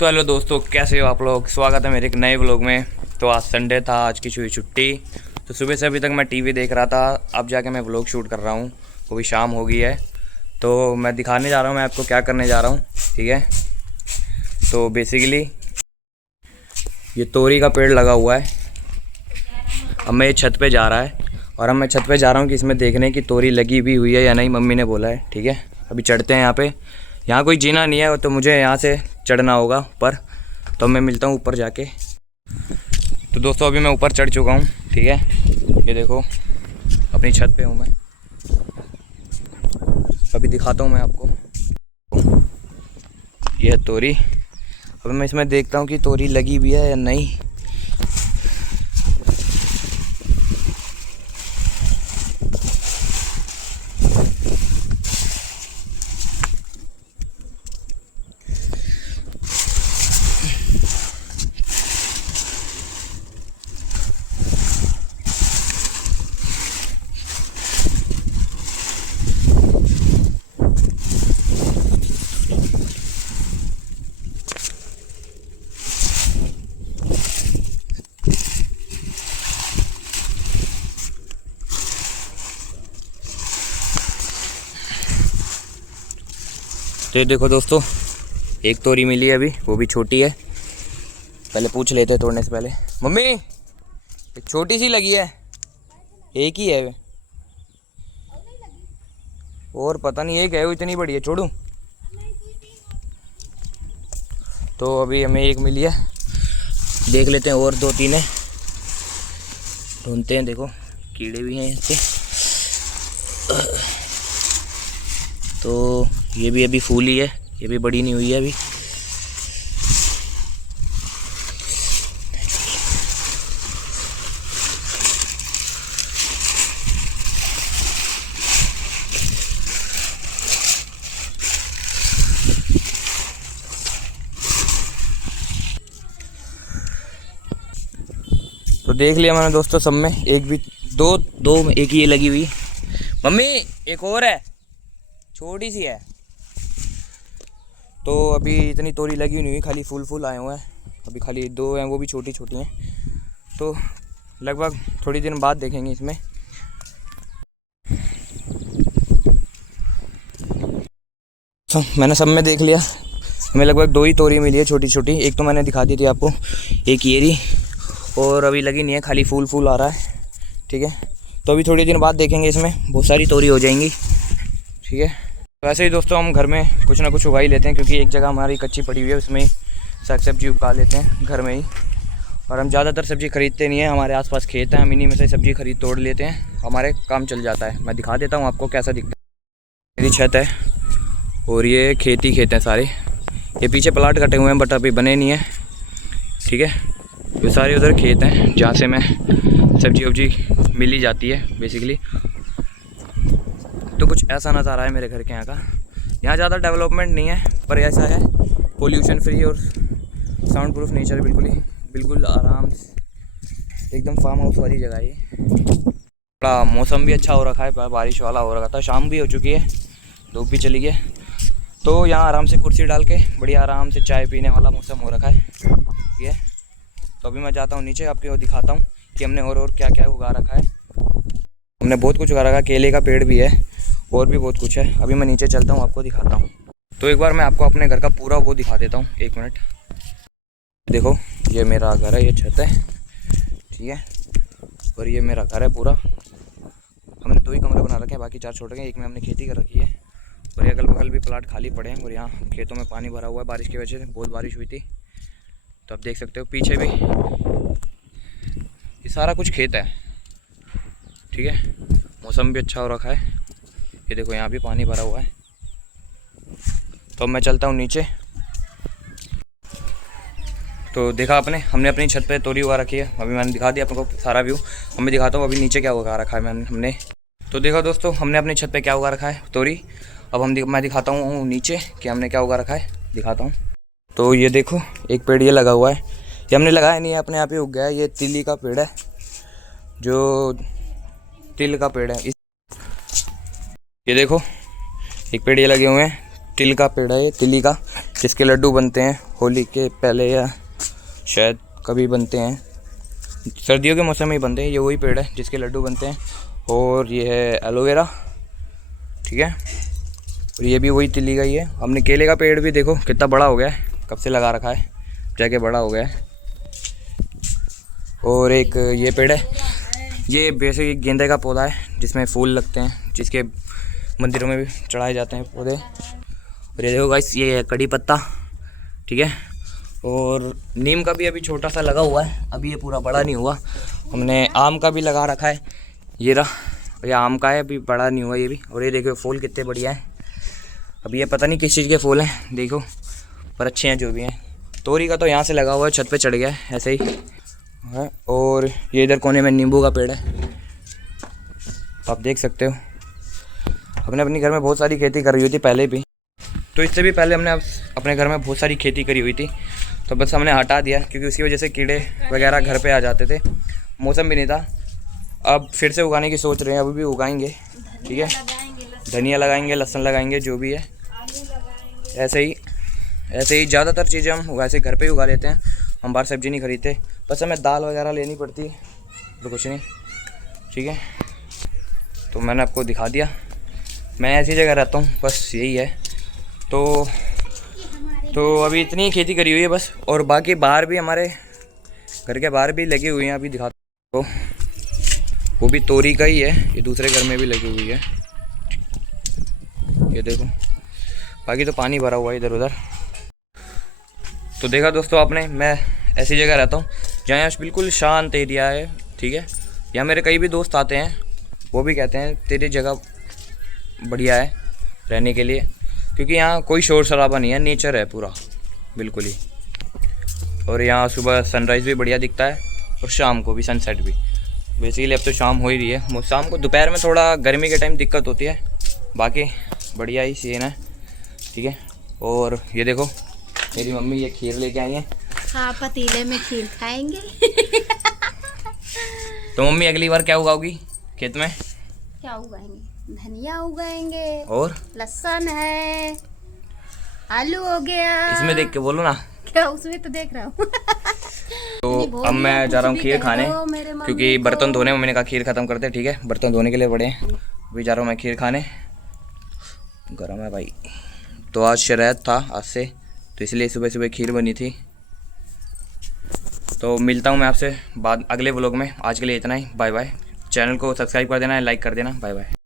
तो हेलो दोस्तों, कैसे हो आप लोग। स्वागत है मेरे एक नए व्लॉग में। तो आज संडे था, आज की हुई छुट्टी। तो सुबह से अभी तक मैं टीवी देख रहा था। अब जाके मैं व्लॉग शूट कर रहा हूँ। वो भी शाम हो गई है, तो मैं दिखाने जा रहा हूँ मैं आपको क्या करने जा रहा हूँ। ठीक है, तो बेसिकली ये तोरी का पेड़ लगा हुआ है। अब मैं ये छत पे जा रहा है और अब मैं छत पे जा रहा हूँ कि इसमें देखने की तोरी लगी भी हुई है या नहीं। मम्मी ने बोला है। ठीक है, अभी चढ़ते हैं यहाँ पे। यहाँ कोई जीना नहीं है, तो मुझे यहाँ से चढ़ना होगा ऊपर। तो मैं मिलता हूँ ऊपर जाके। तो दोस्तों अभी मैं ऊपर चढ़ चुका हूँ। ठीक है, ये देखो अपनी छत पे हूँ मैं। अभी दिखाता हूँ मैं आपको। ये है तोरी। अभी मैं इसमें देखता हूँ कि तोरी लगी भी है या नहीं। तो ये देखो दोस्तों, एक तोरी मिली है अभी, वो भी छोटी है। पहले पूछ लेते हैं तोड़ने से पहले। मम्मी, एक छोटी सी लगी है, एक ही है और पता नहीं एक है वो, इतनी बड़ी है, छोड़ूं। तो अभी हमें एक मिली है, देख लेते हैं और दो तीन है, ढूंढते हैं। देखो कीड़े भी हैं इसके। तो ये भी अभी फूल ही है, ये भी बड़ी नहीं हुई है अभी। तो देख लिया मैंने दोस्तों सब में, एक भी दो दो एक ही ये लगी हुई। मम्मी एक और है, छोटी सी है। तो अभी इतनी तोरी लगी नहीं हुई, खाली फूल फूल आए हुए हैं। अभी खाली दो हैं, वो भी छोटी छोटी हैं। तो लगभग थोड़ी दिन बाद देखेंगे इसमें। तो मैंने सब में देख लिया, हमें लगभग दो ही तोरी मिली है छोटी छोटी। एक तो मैंने दिखा दी थी आपको, एक ये रही, और अभी लगी नहीं है, खाली फूल फूल आ रहा है। ठीक है, तो अभी थोड़ी दिन बाद देखेंगे, इसमें बहुत सारी तोरी हो जाएंगी। ठीक है, वैसे ही दोस्तों हम घर में कुछ ना कुछ उगा ही लेते हैं, क्योंकि एक जगह हमारी कच्ची पड़ी हुई है, उसमें ही साग सब्जी उगा लेते हैं घर में ही। और हम ज़्यादातर सब्ज़ी खरीदते नहीं है, हमारे आसपास खेत हैं, हम इन्हीं में से सब्ज़ी खरीद तोड़ लेते हैं, हमारे काम चल जाता है। मैं दिखा देता हूँ आपको कैसा दिखता है। मेरी छत है और ये खेत हैं सारे। ये पीछे प्लाट कटे हुए हैं बट अभी बने नहीं हैं। ठीक है, ये सारे उधर खेत हैं जहाँ से मैं सब्जी वब्जी मिल ही जाती है बेसिकली। तो कुछ ऐसा नज़ारा है मेरे घर के यहाँ का। यहाँ ज़्यादा डेवलपमेंट नहीं है, पर ऐसा है पोल्यूशन फ्री और साउंड प्रूफ नेचर, बिल्कुल आराम से, एकदम फार्म हाउस वाली जगह है ये। थोड़ा मौसम भी अच्छा हो रखा है, बारिश वाला हो रखा था, शाम भी हो चुकी है, धूप भी चली गई। तो यहाँ आराम से कुर्सी डाल के बढ़िया आराम से चाय पीने वाला मौसम हो रखा है। ठीक है, तो अभी मैं जाता हूँ नीचे, आपको दिखाता हूँ कि हमने और क्या क्या उगा रखा है। हमने बहुत कुछ उगा रखा है, केले का पेड़ भी है और भी बहुत कुछ है। अभी मैं नीचे चलता हूँ, आपको दिखाता हूँ। तो एक बार मैं आपको अपने घर का पूरा वो दिखा देता हूँ, एक मिनट। देखो ये मेरा घर है, ये छत है। ठीक है, और ये मेरा घर है पूरा। हमने दो ही कमरे बना रखे हैं, बाकी चार छोटे हैं, एक में हमने खेती कर रखी है। और ये अगल बगल भी प्लाट खाली पड़े हैं, और यहाँ खेतों में पानी भरा हुआ है, बारिश की वजह से बहुत बारिश हुई थी। तो आप देख सकते हो पीछे भी ये सारा कुछ खेत है। ठीक है, मौसम भी अच्छा हो रखा है। ये देखो यहाँ भी पानी भरा हुआ है। तो मैं चलता हूँ नीचे। तो देखा आपने, हमने अपनी छत पे तोरी उगा रखी है। अभी मैंने दिखा दिया आपको सारा व्यू। अब मैं दिखाता हूँ अभी नीचे क्या उगा रखा है हमने। तो देखा दोस्तों, हमने अपनी छत पे क्या उगा रखा है, तोरी। अब मैं दिखाता हूँ नीचे कि हमने क्या उगा रखा है, दिखाता हूँ। तो ये देखो एक पेड़ ये लगा हुआ है, ये हमने लगाया नहीं है, अपने आप ही उग गया है। ये तिली का पेड़ है, जो तिल का पेड़ है। ये देखो एक पेड़ ये लगे हुए हैं, तिल का पेड़ है ये, तिली का, जिसके लड्डू बनते हैं होली के पहले या शायद कभी बनते हैं, सर्दियों के मौसम में ही बनते हैं। ये वही पेड़ है जिसके लड्डू बनते हैं। और ये है एलोवेरा, ठीक है। और ये भी वही तिल्ली का ही है। हमने केले का पेड़ भी देखो कितना बड़ा हो गया है, कब से लगा रखा है, जाके बड़ा हो गया है। और एक ये पेड़ है, ये बेसिक गेंदे का पौधा है जिसमें फूल लगते हैं, जिसके मंदिरों में भी चढ़ाए जाते हैं पौधे। और ये देखो गाइस, ये है कड़ी पत्ता, ठीक है। और नीम का भी अभी छोटा सा लगा हुआ है, अभी ये पूरा बड़ा नहीं हुआ। हमने आम का भी लगा रखा है, ये रहा, ये आम का है, अभी बड़ा नहीं हुआ ये भी। और ये देखो फूल कितने बढ़िया है। अभी ये पता नहीं किस चीज़ के फूल हैं देखो, पर अच्छे हैं जो भी हैं। तोरी का तो यहाँ से लगा हुआ है, छत पे चढ़ गया है ऐसे ही है। और ये इधर कोने में नींबू का पेड़ है, आप देख सकते हो। हमने अपने घर में बहुत सारी खेती करी हुई थी पहले भी, तो इससे भी पहले हमने अपने घर में बहुत सारी खेती करी हुई थी, तो बस हमने हटा दिया क्योंकि उसकी वजह से कीड़े वगैरह घर पे आ जाते थे। मौसम भी नहीं था। अब फिर से उगाने की सोच रहे हैं, अभी भी उगाएंगे, ठीक है। धनिया लगाएंगे, लहसुन लगाएंगे, जो भी है ऐसे ही ज़्यादातर चीज़ें हम वैसे घर पे ही उगा लेते हैं। हम बाहर सब्ज़ी नहीं खरीदते, बस हमें दाल वगैरह लेनी पड़ती है, तो कुछ नहीं, ठीक है। तो मैंने आपको दिखा दिया, मैं ऐसी जगह रहता हूँ, बस यही है। तो अभी इतनी ही खेती करी हुई है बस। और बाकी बाहर भी, हमारे घर के बाहर भी लगी हुई हैं, अभी दिखाता हूँ। वो भी तोरी का ही है, ये दूसरे घर में भी लगी हुई है, ये देखो। बाकी तो पानी भरा हुआ है इधर उधर। तो देखा दोस्तों आपने, मैं ऐसी जगह रहता हूँ जहाँ बिल्कुल शांत एरिया है, ठीक है। यहाँ मेरे कई भी दोस्त आते हैं, वो भी कहते हैं तेरी जगह बढ़िया है रहने के लिए, क्योंकि यहाँ कोई शोर शराबा नहीं है, नेचर है पूरा बिल्कुल ही। और यहाँ सुबह सनराइज़ भी बढ़िया दिखता है और शाम को भी सनसेट भी। बेसिकली अब तो शाम हो ही रही है, शाम को दोपहर में थोड़ा गर्मी के टाइम दिक्कत होती है, बाकी बढ़िया ही सीन है, ठीक है। और ये देखो मेरी मम्मी ये खीर लेके आई है। हाँ, पतीले में खीर खाएंगे। तो मम्मी अगली बार क्या उगाओगी खेत में? क्या उगाएंगे? धनिया उगाएंगे, और लहसुन है, आलू हो गया। इसमें देख के बोलो ना। क्या उसमें तो देख रहा हूँ। तो अब मैं जा रहा हूँ खीर खाने, क्योंकि बर्तन धोने, मम्मी ने कहा खीर खत्म करते, ठीक है। बर्तन धोने के लिए बड़े हैं, अभी जा रहा हूँ मैं खीर खाने। गरम है भाई। तो आज शरद था आज से, तो इसलिए सुबह सुबह खीर बनी थी। तो मिलता हूँ मैं आपसे बाद अगले व्लॉग में। आज के लिए इतना ही, बाय बाय। चैनल को सब्सक्राइब कर देना, लाइक कर देना, बाय बाय।